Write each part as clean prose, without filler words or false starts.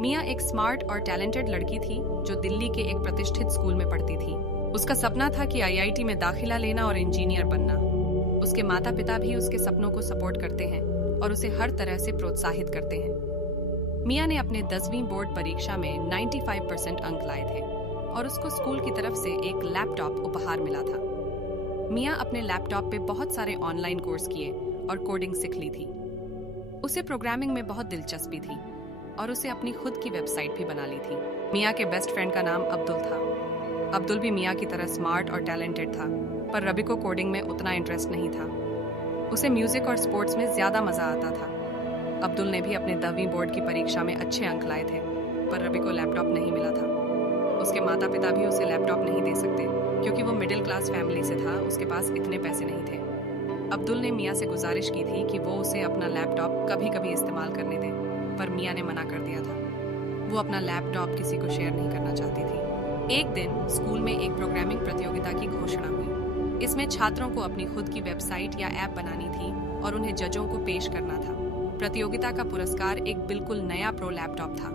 मिया एक स्मार्ट और टैलेंटेड लड़की थी जो दिल्ली के एक प्रतिष्ठित स्कूल में पढ़ती थी। उसका सपना था कि आईआईटी में दाखिला लेना और इंजीनियर बनना। उसके माता पिता भी उसके सपनों को सपोर्ट करते हैं और उसे हर तरह से प्रोत्साहित करते हैं। मिया ने अपने 10वीं बोर्ड परीक्षा में 95% अंक लाए थे और उसको स्कूल की तरफ से एक लैपटॉप उपहार मिला था। मिया अपने लैपटॉप पे बहुत सारे ऑनलाइन कोर्स किए और कोडिंग सीख ली थी। उसे प्रोग्रामिंग में बहुत दिलचस्पी थी और उसे अपनी खुद की वेबसाइट भी बना ली थी। मिया के बेस्ट फ्रेंड का नाम अब्दुल था। अब्दुल भी मिया की तरह स्मार्ट और टैलेंटेड था, पर रवि को कोडिंग में उतना इंटरेस्ट नहीं था। उसे म्यूजिक और स्पोर्ट्स में ज्यादा मजा आता था। अब्दुल ने भी अपने 10वीं बोर्ड की परीक्षा में अच्छे अंक लाए थे, पर रवि को लैपटॉप नहीं मिला था। उसके माता पिता भी उसे लैपटॉप नहीं दे सकते क्योंकि वो मिडिल क्लास फैमिली से था, उसके पास इतने पैसे नहीं थे। अब्दुल ने मिया से गुजारिश की थी कि वो उसे अपना लैपटॉप कभी कभी इस्तेमाल करने दे, पर मिया ने मना कर दिया था। वो अपना लैपटॉप किसी को शेयर नहीं करना चाहती थी। एक दिन स्कूल में एक प्रोग्रामिंग प्रतियोगिता की घोषणा हुई। इसमें छात्रों को अपनी खुद की वेबसाइट या ऐप बनानी थी और उन्हें जजों को पेश करना था। प्रतियोगिता का पुरस्कार एक बिल्कुल नया प्रो लैपटॉप था।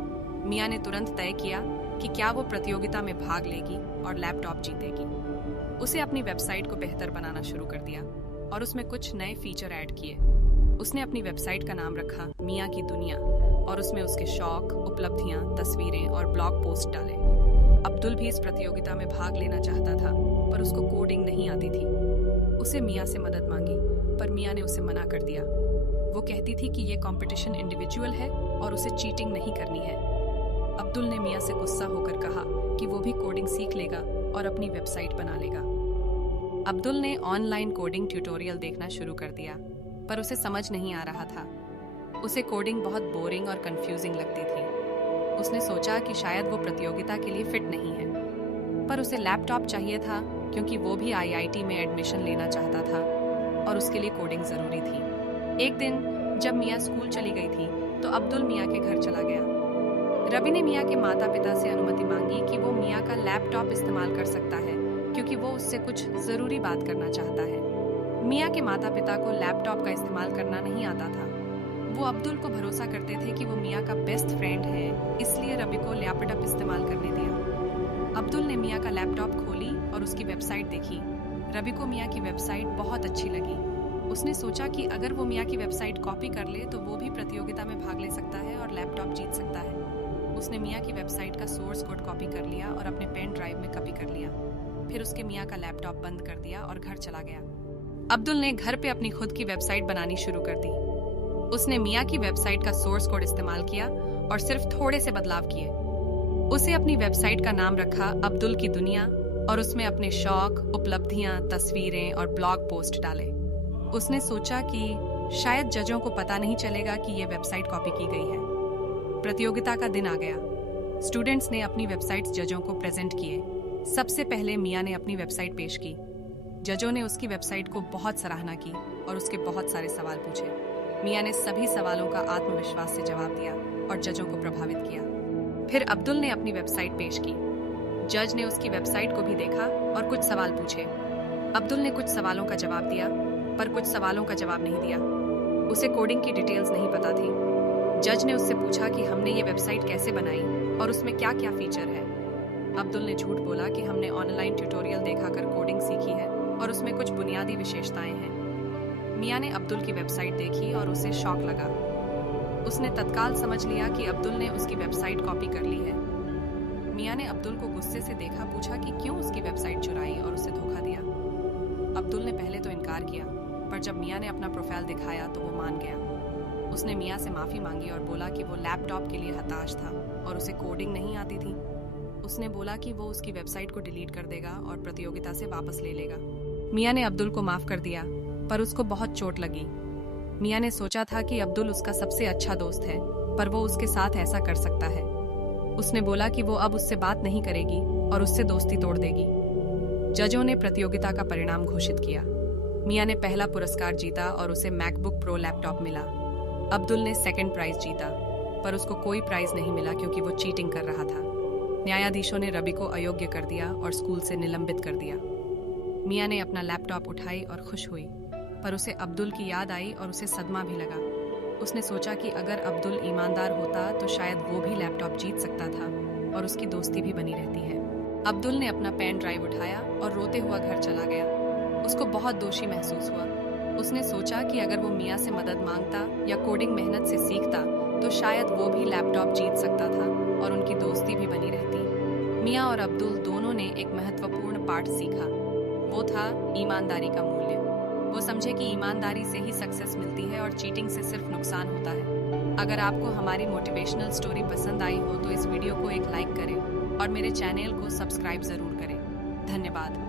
मिया ने तुरंत तय किया कि क्या वो प्रतियोगिता में भाग लेगी और लैपटॉप जीतेगी। उसे अपनी वेबसाइट को बेहतर बनाना शुरू कर दिया और उसमें कुछ नए फीचर ऐड किए। उसने अपनी वेबसाइट का नाम रखा मिया की दुनिया और उसमें उसके शौक, उपलब्धियां, तस्वीरें और ब्लॉग पोस्ट डाले। अब्दुल भी इस प्रतियोगिता में भाग लेना चाहता था, पर उसको कोडिंग नहीं आती थी। उसे मिया से मदद मांगी, पर मिया ने उसे मना कर दिया। वो कहती थी कि ये कंपटीशन इंडिविजुअल है और उसे चीटिंग नहीं करनी है। अब्दुल ने मिया से गुस्सा होकर कहा कि वो भी कोडिंग सीख लेगा और अपनी वेबसाइट बना लेगा। अब्दुल ने ऑनलाइन कोडिंग ट्यूटोरियल देखना शुरू कर दिया, पर उसे समझ नहीं आ रहा था। उसे कोडिंग बहुत बोरिंग और कंफ्यूजिंग लगती थी। उसने सोचा कि शायद वो प्रतियोगिता के लिए फिट नहीं है, पर उसे लैपटॉप चाहिए था क्योंकि वो भी आईआईटी में एडमिशन लेना चाहता था और उसके लिए कोडिंग जरूरी थी। एक दिन जब मिया स्कूल चली गई थी तो अब्दुल मिया के घर चला गया। रवि ने मिया के माता पिता से अनुमति मांगी कि वो मिया का लैपटॉप इस्तेमाल कर सकता है क्योंकि वो उससे कुछ जरूरी बात करना चाहता है। मिया के माता पिता को लैपटॉप का इस्तेमाल करना नहीं आता था। वो अब्दुल को भरोसा करते थे कि वो मिया का बेस्ट फ्रेंड है, इसलिए रवि को लैपटॉप इस्तेमाल करने दिया। अब्दुल ने मिया का लैपटॉप खोली और उसकी वेबसाइट देखी। रवि को मिया की वेबसाइट बहुत अच्छी लगी। उसने सोचा कि अगर वो मिया की वेबसाइट कॉपी कर ले तो वो भी प्रतियोगिता में भाग ले सकता है और लैपटॉप जीत सकता है। उसने मिया की वेबसाइट का सोर्स कोड कॉपी कर लिया और अपने पेन ड्राइव में कॉपी कर लिया। फिर उसके मिया का लैपटॉप बंद कर दिया और घर चला गया। अब्दुल ने घर पे अपनी खुद की वेबसाइट बनानी शुरू कर दी। उसने मिया की वेबसाइट का सोर्स कोड इस्तेमाल किया और सिर्फ थोड़े से बदलाव किए। उसे अपनी वेबसाइट का नाम रखा अब्दुल की दुनिया और उसमें अपने शौक, उपलब्धियां, तस्वीरें और ब्लॉग पोस्ट डाले। उसने सोचा कि शायद जजों को पता नहीं चलेगा कि ये वेबसाइट कॉपी की गई है। प्रतियोगिता का दिन आ गया। स्टूडेंट्स ने अपनी वेबसाइट्स जजों को प्रेजेंट किए। सबसे पहले मिया ने अपनी वेबसाइट पेश की। जजों ने उसकी वेबसाइट को बहुत सराहना की और उसके बहुत सारे सवाल पूछे। मिया ने सभी सवालों का आत्मविश्वास से जवाब दिया और जजों को प्रभावित किया। फिर अब्दुल ने अपनी वेबसाइट पेश की। जज ने उसकी वेबसाइट को भी देखा और कुछ सवाल पूछे। अब्दुल ने कुछ सवालों का जवाब दिया, पर कुछ सवालों का जवाब नहीं दिया। उसे कोडिंग की डिटेल्स नहीं पता थी। जज ने उससे पूछा कि हमने ये वेबसाइट कैसे बनाई और उसमें क्या क्या फीचर है। अब्दुल ने झूठ बोला कि हमने ऑनलाइन ट्यूटोरियल देखकर कोडिंग सीखी है और उसमें कुछ बुनियादी विशेषताएं हैं। मिया ने अब्दुल की वेबसाइट देखी और उसे शौक लगा। उसने तत्काल समझ लिया कि अब्दुल ने उसकी वेबसाइट कॉपी कर ली है। मिया ने अब्दुल को गुस्से से देखा, पूछा कि क्यों उसकी वेबसाइट चुराई और उसे धोखा दिया। अब्दुल ने पहले तो इनकार किया, पर जब मिया ने अपना प्रोफाइल दिखाया तो वो मान गया। उसने मिया से माफी मांगी और बोला कि वो लैपटॉप के लिए हताश था और उसे कोडिंग नहीं आती थी। उसने बोला कि वो उसकी वेबसाइट को डिलीट कर देगा और प्रतियोगिता से वापस ले लेगा। मिया ने अब्दुल को माफ कर दिया, पर उसको बहुत चोट लगी। मिया ने सोचा था कि अब्दुल उसका सबसे अच्छा दोस्त है, पर वो उसके साथ ऐसा कर सकता है। उसने बोला कि वो अब उससे बात नहीं करेगी और उससे दोस्ती तोड़ देगी। जजों ने प्रतियोगिता का परिणाम घोषित किया। मिया ने पहला पुरस्कार जीता और उसे मैकबुक प्रो लैपटॉप मिला। अब्दुल ने सेकंड प्राइज जीता, पर उसको कोई प्राइज नहीं मिला क्योंकि वो चीटिंग कर रहा था। न्यायाधीशों ने रवि को अयोग्य कर दिया और स्कूल से निलंबित कर दिया। मिया ने अपना लैपटॉप उठाई और खुश हुई, पर उसे अब्दुल की याद आई और उसे सदमा भी लगा। उसने सोचा कि अगर अब्दुल ईमानदार होता तो शायद वो भी लैपटॉप जीत सकता था और उसकी दोस्ती भी बनी रहती है। अब्दुल ने अपना पेन ड्राइव उठाया और रोते हुआ घर चला गया। उसको बहुत दोषी महसूस हुआ। उसने सोचा कि अगर वो मियाँ से मदद मांगता या कोडिंग मेहनत से सीखता तो शायद वो भी लैपटॉप जीत सकता था और उनकी दोस्ती भी बनी रहती। मियाँ और अब्दुल दोनों ने एक महत्वपूर्ण पाठ सीखा। वो था ईमानदारी का मूल्य। वो समझे कि ईमानदारी से ही सक्सेस मिलती है और चीटिंग से सिर्फ नुकसान होता है। अगर आपको हमारी मोटिवेशनल स्टोरी पसंद आई हो तो इस वीडियो को एक लाइक करें और मेरे चैनल को सब्सक्राइब जरूर करें। धन्यवाद।